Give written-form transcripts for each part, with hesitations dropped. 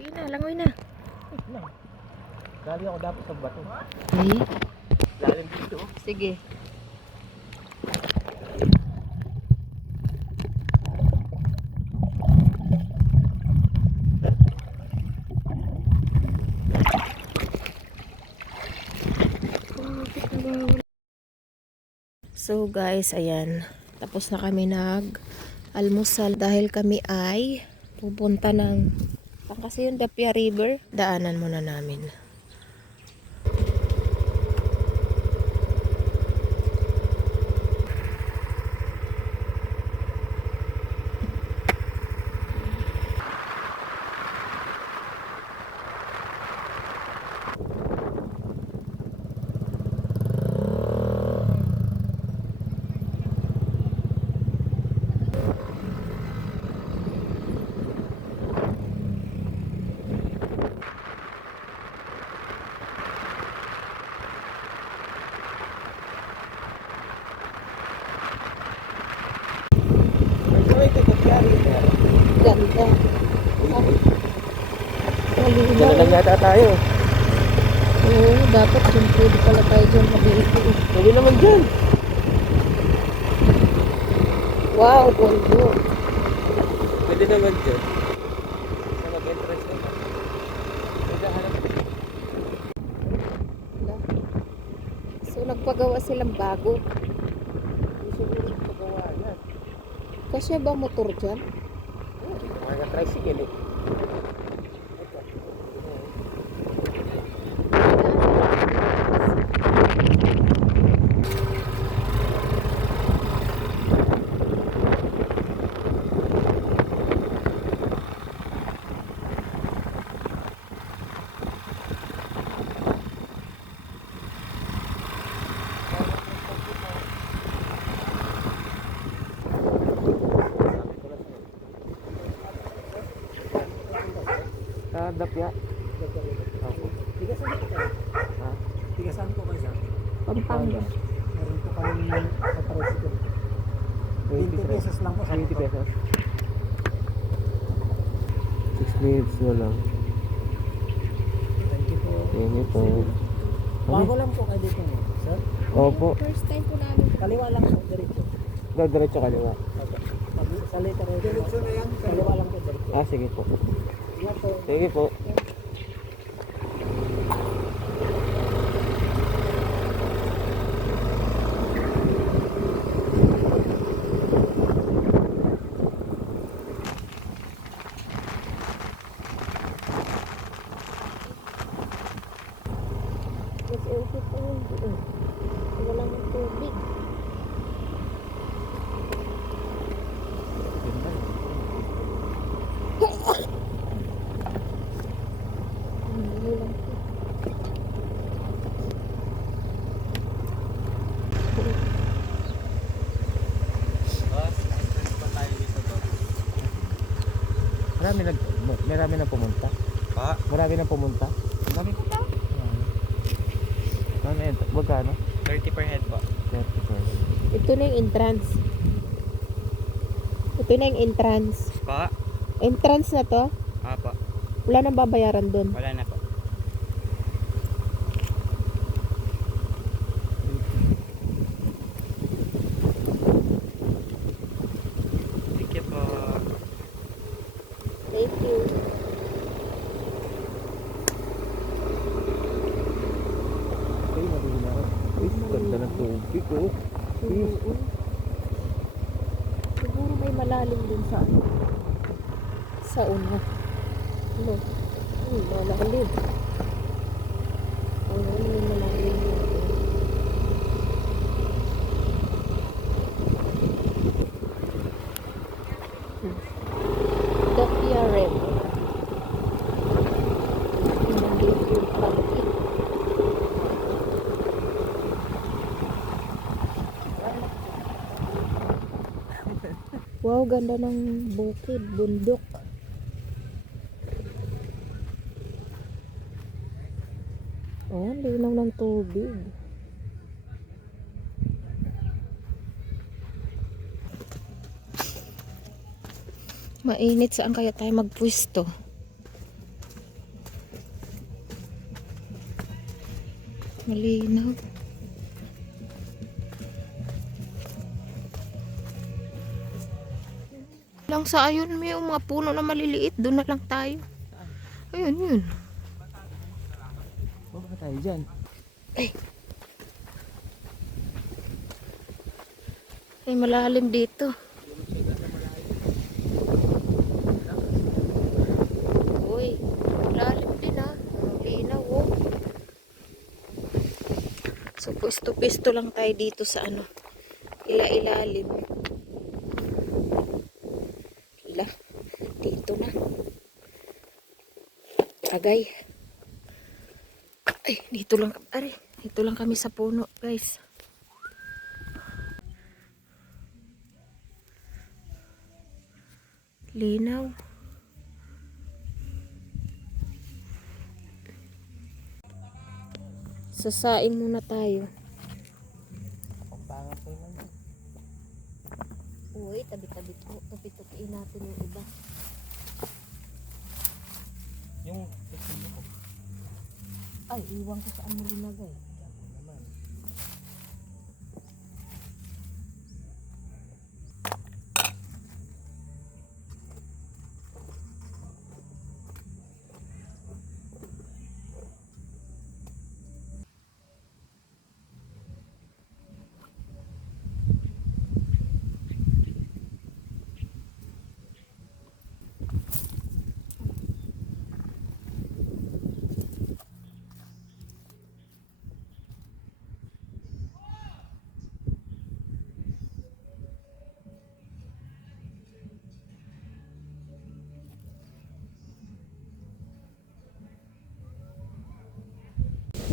Sige na, langoy na. Dali ako dapat sa bato. Okay. Lalim dito. Sige. So guys, ayan. Tapos na kami nag-almusal dahil kami ay pupunta ng kasi yung Dapia River. Daanan muna namin. Ganda. Diyan lang yata tayo. Oo, dapat dyan pwede pala tayo dyan mag-iipo. Sabi naman dyan. Wow, bondo. Pwede naman dyan. Sa mag-entrance na. Pwede hanap. So, nagpagawa silang bago. Hindi siguro pagawa yan. Kasi ba motor dyan? Mga tricycle eh. Dapya. Tigasan po kayo sa Pampanga. meron po kami sa tricycle. 20 pesos lang po. 20 pesos. 6 minutes na lang. Thank you po. Yan ito. Bago lang po kayo dito, sir. Opo. First time po namin. Kaliwa lang po, diretso. Diretso kaliwa. Sa letter A. Diretso na yan. Kaliwa lang po, diretso. Ah, sige po. Yan po. Sige po. Mas okay pa yun doon. Walang tubig. Marami na pumunta. Pa? Marami na pumunta. Marami pa ba? Ano ito? Magkano? 30 per head ba? 30 per head. Ito na yung entrance. Ito na yung entrance. Pa? Entrance na to? Pa. Wala nang babayaran doon. Wala na po. Thank you po. Thank you. Ay, marina. Uy, ganda ng tubig oh. Oo. Siguro may malalim din sa una. Ano? Malalim. May malalim din. Dapia River. Nandito yung pangkit. Wow, ganda ng bukid, bundok. Oh, linaw ng tubig. Mainit, saan kaya tayo magpwesto? Malinaw. Lang sa ayun, may mga puno na maliliit. Doon na lang tayo. Ayun, yun. Baka tayo dyan. Ay. Ay, malalim dito. Uy, malalim din ah. Ang linaw oh. So, pwesto-pwesto lang tayo dito sa ano. Ilalim. Ila. Dito na. Agay. Ay, dito lang. Are, dito lang kami sa puno, guys. Linaw. Sasaing muna tayo. Pampangan tayo naman. Uy, tabi-tabi po. Tupi-tupiin natin yung iba. Yung pekino ko. Ay, iwan ko saan mo linagay. Naman.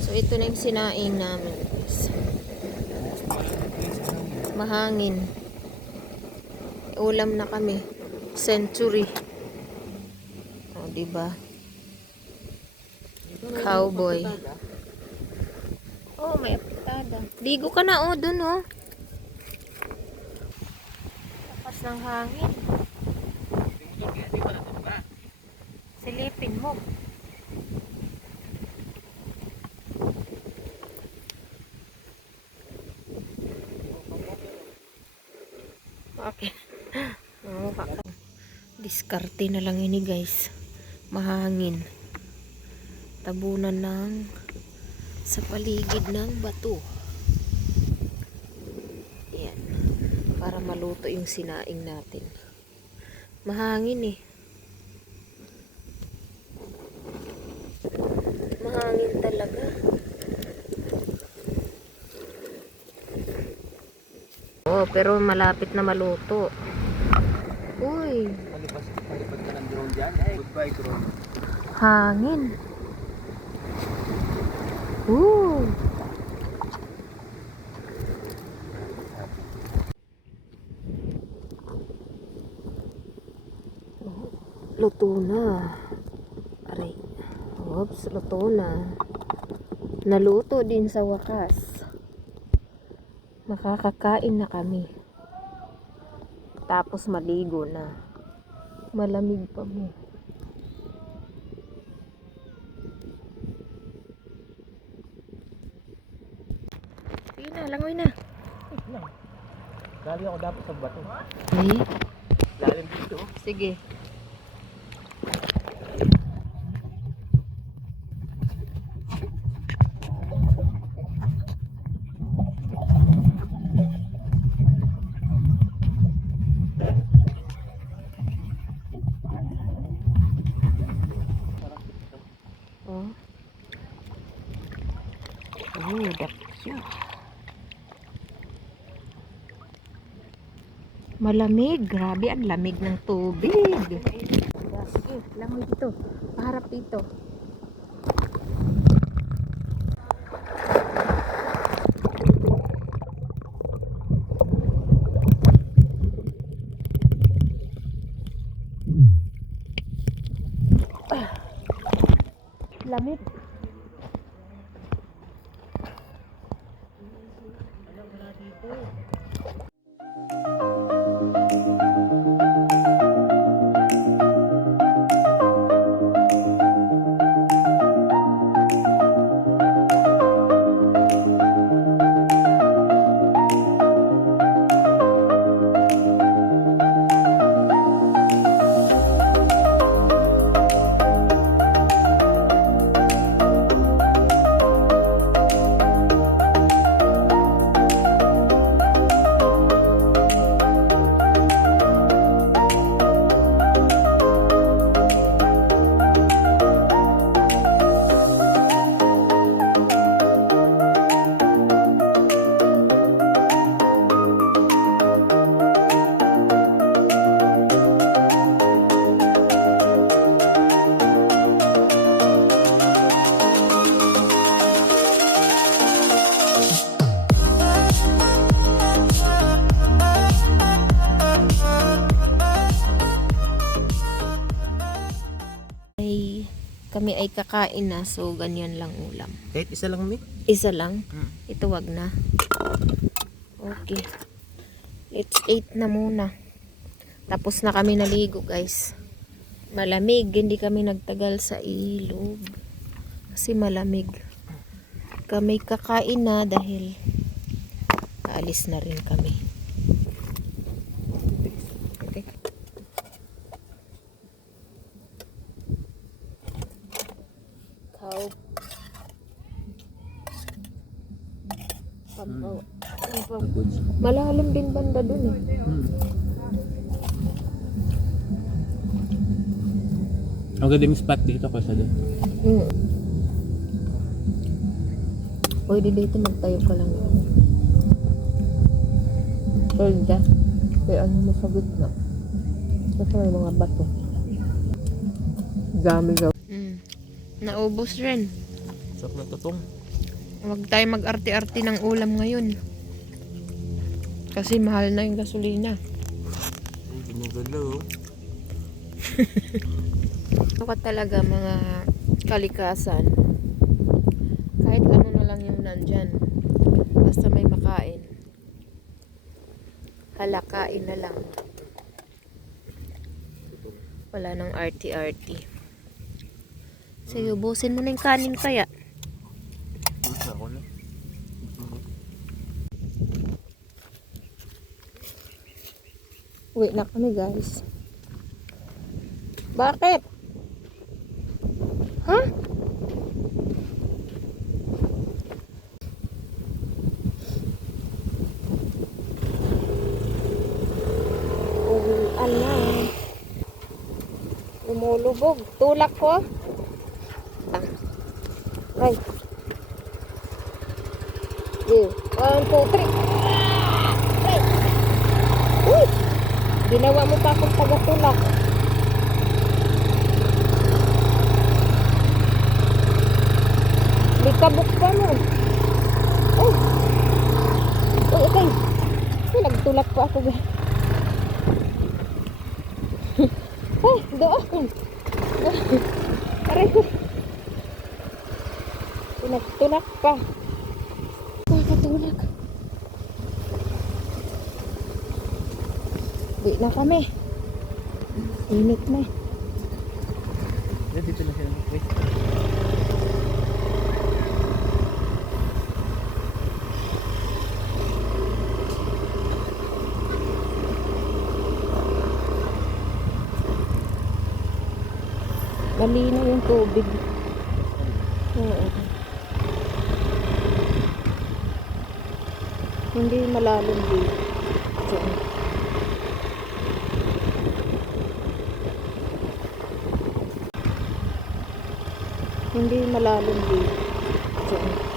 So, ito na yung sinaing namin, guys. Mahangin. Ulam na kami. Century. O, diba? Cowboy. Oh, may apitada. Ligo ka na, oh, dun, oh. Lakas ng hangin. Silipin mo. Okay. Diskarte na lang ini, guys. Mahangin. Tabunan ng sa paligid ng bato. Yan. Para maluto yung sinaing natin. Mahangin eh. Mahangin talaga. Oh, pero malapit na maluto. Uy, Malipad ka ng drone dyan. Ay, goodbye drone. hangin. Ooh. Luto na. Aray. Oops, luto na. Naluto din sa wakas. Makakakain na kami. Tapos maligo na. Malamig pa mo. Sige na, langoy na. Dali ako dapat sa bato. Okay. Lalim dito. Sige. Oh. Oh, dakyo. Malamig. Grabe, ang lamig ng tubig. Sige, langoy dito. Paharap dito. Lamig. kami ay kakain na, so ganyan lang ulam. Kahit isa lang, may. Isa lang? Hmm. Ito wag na. Okay. Let's eat na muna. Tapos na kami naligo, guys. Malamig, hindi kami nagtagal sa ilog. Kasi malamig. Kami kakain na dahil aalis na rin kami. Okay. Cow. Pampaw. Malalim din banda dun eh. Ang gandang spot dito kasi doon. Pwede dito magtayo ka lang. Pwede. Kaya ano mo sa gitna. Kasi may mga bato. Dami daw. Naubos rin. Sarap na tutong. Huwag tayo mag-arte-arte ng ulam ngayon. Kasi mahal na yung gasolina. Ay, ginagalaw. Ito ka talaga mga kalikasan. Kahit ano na lang yung nandyan. Basta may makain. Halakain na lang. Wala nang arty-arty. Sige, ubusin mo na yung kanin kaya. Isa ako na. Uwi na kami, guys. Bakit? Ha? Uwian na. Lumulubog. Tulak ko. Ay. 1, 2, 3. Uy! Ginawa mo pa akong tagatulak. Likabok pa mo. Oh. Oh, okay. Ay, nagtulak pa ako. Ay, doon. Aray ko. Nagtulak pa. Nakatulak. Di na kami. Init na. Dito na sila. Wait. Malinaw yung tubig. Oo. Hindi malalim dito. Diyan. Hindi malalim dito. Diyan.